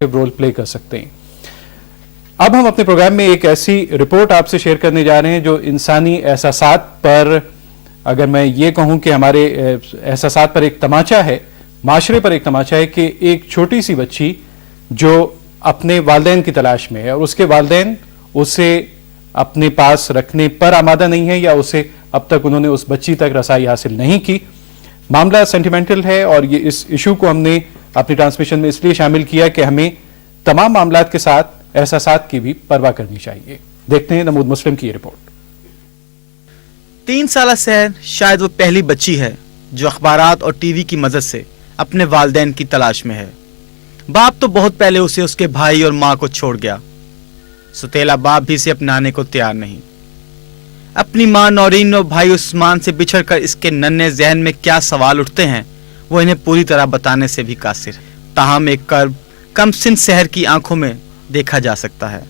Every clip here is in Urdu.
رول پلے کر سکتے ہیں. اب ہم اپنے پروگرام میں ایک ایسی رپورٹ آپ سے شیئر کرنے جا رہے ہیں جو انسانی احساسات پر، اگر میں یہ کہوں کہ ہمارے احساسات پر ایک تماچا ہے، معاشرے پر ایک تماچا ہے کہ ایک چھوٹی سی بچی جو اپنے والدین کی تلاش میں ہے اور اس کے والدین اسے اپنے پاس رکھنے پر آمادہ نہیں ہے یا اسے اب تک انہوں نے اس بچی تک رسائی حاصل نہیں کی. معاملہ سینٹیمنٹل ہے اور یہ اس ایشو کو ہم نے اپنی ٹرانسمیشن میں اس لیے شامل کیا کہ ہمیں تمام معاملات کے ساتھ احساسات کی بھی پرواہ کرنی چاہیے. دیکھتے ہیں نمود مسلم کی یہ رپورٹ. 3 سالہ سحر شاید وہ پہلی بچی ہے جو اخبارات اور ٹی وی کی مدد سے اپنے والدین کی تلاش میں ہے. باپ تو بہت پہلے اسے اس کے بھائی اور ماں کو چھوڑ گیا. ستیلا باپ بھی اسے اپنانے کو تیار نہیں. اپنی ماں نورین اور بھائی عثمان سے بچھڑ کر اس کے ننھے ذہن میں کیا سوال اٹھتے ہیں وہ انہیں پوری طرح بتانے سے بھی قاصر ہے. تاہم ایک کرب کم سن سحر کی آنکھوں میں دیکھا جا سکتا ہے.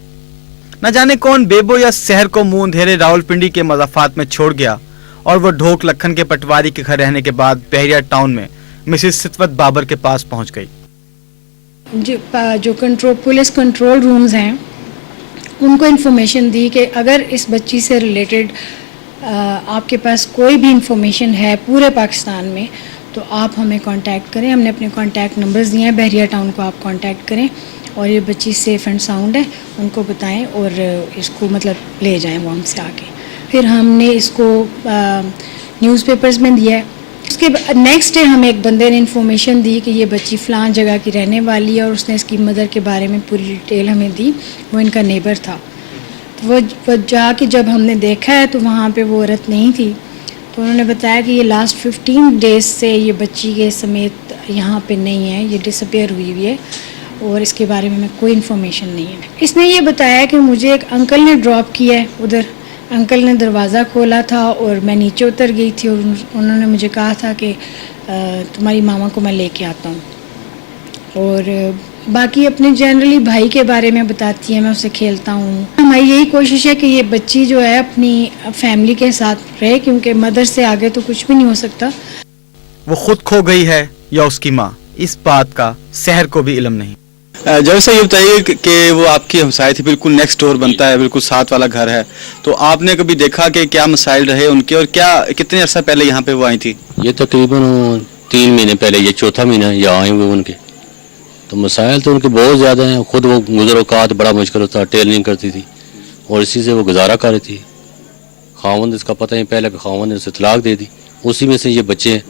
نہ جانے کون بیبو یا سحر کو منہ اندھیرے راولپنڈی کے مضافات میں چھوڑ گیا اور وہ ڈھوک لکھن کے پٹواری کے گھر رہنے کے بعد بحریہ ٹاؤن میں مسز ستوت بابر کے پاس پہنچ گئی. جو پولیس کنٹرول رومز ہیں ان کو انفارمیشن دی کہ اگر اس بچی سے ریلیٹڈ آپ کے پاس کوئی بھی انفارمیشن ہے پورے پاکستان میں تو آپ ہمیں کانٹیکٹ کریں. ہم نے اپنے کانٹیکٹ نمبرز دیے ہیں. بحریہ ٹاؤن کو آپ کانٹیکٹ کریں اور یہ بچی سیف اینڈ ساؤنڈ ہے ان کو بتائیں اور اس کو مطلب لے جائیں وہ ہم سے آ کے. پھر ہم نے اس کو نیوز پیپرز میں دیا ہے. اس کے نیکسٹ ڈے ہمیں ایک بندے نے انفارمیشن دی کہ یہ بچی فلان جگہ کی رہنے والی ہے اور اس نے اس کی مدر کے بارے میں پوری ڈیٹیل ہمیں دی. وہ ان کا نیبر تھا. تو وہ جا کے جب ہم نے دیکھا ہے تو وہاں پہ وہ عورت نہیں تھی. تو انہوں نے بتایا کہ یہ لاسٹ 15 ڈیز سے یہ بچی کے سمیت یہاں پہ نہیں ہے, یہ ڈس اپیئر ہوئی ہے اور اس کے بارے میں ہمیں کوئی انفارمیشن نہیں ہے. اس نے یہ بتایا کہ مجھے ایک انکل نے ڈراپ کیا ہے ادھر. انکل نے دروازہ کھولا تھا اور میں نیچے اتر گئی تھی اور انہوں نے مجھے کہا تھا کہ تمہاری ماما کو میں لے کے آتا ہوں. اور باقی اپنے جنرلی بھائی کے بارے میں بتاتی ہے, میں اسے کھیلتا ہوں. ہماری یہی کوشش ہے کہ یہ بچی جو ہے اپنی فیملی کے ساتھ رہے کیونکہ مدر سے آگے تو کچھ بھی نہیں ہو سکتا. وہ خود کھو گئی ہے یا اس کی ماں, اس بات کا سحر کو بھی علم نہیں. جیسا یہ بتائیے کہ وہ آپ کی ہمسائے تھی, بالکل نیکسٹ ڈور بنتا ہے, بالکل ساتھ والا گھر ہے, تو آپ نے کبھی دیکھا کہ کیا مسائل رہے ان کے اور کیا کتنے عرصہ پہلے یہاں پہ وہ آئی تھی؟ یہ تقریباً 3 مہینے پہلے, یہ 4تھا مہینہ یہ آئے ہوئے ان کے. تو مسائل تو ان کے بہت زیادہ ہیں. خود وہ گزر اوقات بڑا مشکل ہوتا, ٹیلرنگ کرتی تھی اور اسی سے وہ گزارا کر رہی تھی. خاوند اس کا پتہ نہیں پہلے کہ خاوند نے اسے طلاق دے دی. اسی میں سے یہ بچے ہیں,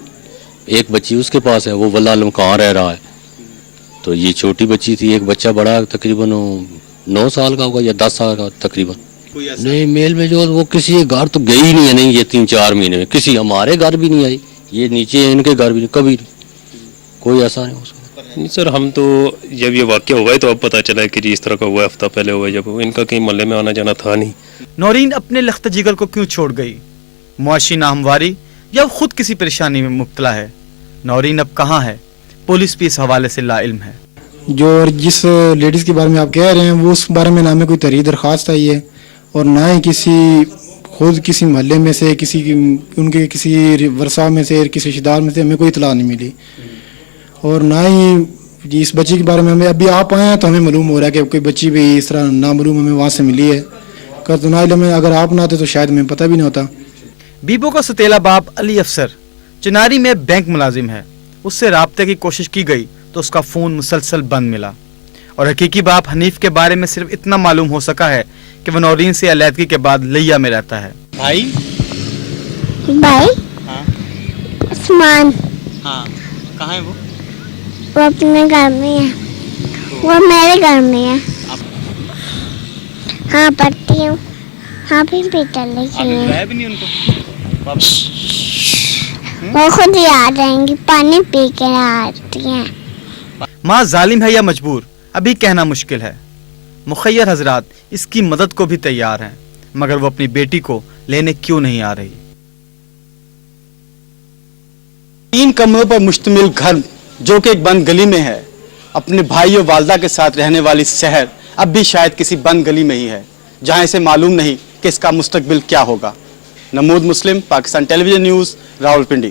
ایک بچی اس کے پاس ہے, وہ واللہ علم کہاں رہ رہا ہے. تو یہ چھوٹی بچی تھی, ایک بچہ بڑا تقریباً 9 سال کا ہوگا یا 10 سال کا تقریباً. نہیں میل میں جو وہ کسی گھر تو گئی نہیں ہے, نہیں یہ 3-4 مہینے میں کسی ہمارے گھر بھی نہیں آئی. یہ نیچے ان کے گھر بھی نہیں, کبھی نہیں, کوئی ایسا نہیں اس کو. نہیں سر, ہم تو جب یہ واقعہ ہوا ہے تو اب پتہ چلا کہ جی اس طرح کا ہوا ہے, ہفتہ پہلے ہوا ہے, جب ان کا کہیں محلے میں آنا جانا تھا نہیں. نورین اپنے لخت جگر کو کیوں چھوڑ گئی؟ معاشی ناہمواری یا خود کسی پریشانی میں مبتلا ہے؟ نورین اب کہاں ہے؟ پولیس بھی اس حوالے سے لا علم ہے. جو جس لیڈیز کے بارے میں آپ کہہ رہے ہیں وہ اس بارے میں نہ ہمیں کوئی تحریر درخواست آئی ہے اور نہ ہی کسی محلے میں سے ان کے کسی ورثہ میں سے کسی رشتہ دار میں سے ہمیں کوئی اطلاع نہیں ملی. اور نہ ہی اس بچی کے بارے میں ہمیں ابھی آپ آئے ہیں تو ہمیں معلوم ہو رہا ہے کہ کوئی بچی بھی اس طرح نامعلوم ہمیں وہاں سے ملی ہے. تو نہ علم ہے, اگر آپ نہ آتے تو شاید ہمیں پتہ بھی نہ ہوتا. بیبو کا ستیلا باپ علی افسر چناری میں بینک ملازم ہے. اس سے رابطے کی کوشش کی گئی تو اس کا فون مسلسل بند ملا. اور حقیقی باپ حنیف کے بارے میں صرف اتنا معلوم ہو سکا ہے کہ وہ نورین سے علیحدگی کے بعد لیا میں رہتا ہے. بھائی ہاں عثمان, ہاں کہاں ہے وہ اپنے گھر میں ہے. وہ میرے گھر میں ہے. ہاں پڑھتی ہوں. ہاں پھر پیٹر لکھی ہے. بھی نہیں ان کو وہ خود ہی آ جائیں گی, پانی پی کے آتی ہیں. ماں ظالم ہے یا مجبور ابھی کہنا مشکل ہے. مخیر حضرات اس کی مدد کو بھی تیار ہیں مگر وہ اپنی بیٹی کو لینے کیوں نہیں آ رہی؟ 3 کمروں پر مشتمل گھر جو کہ ایک بند گلی میں ہے, اپنے بھائی اور والدہ کے ساتھ رہنے والی سحر اب بھی شاید کسی بند گلی میں ہی ہے جہاں اسے معلوم نہیں کہ اس کا مستقبل کیا ہوگا. نمود مسلم, پاکستان ٹیلی ویژن نیوز, راولپنڈی.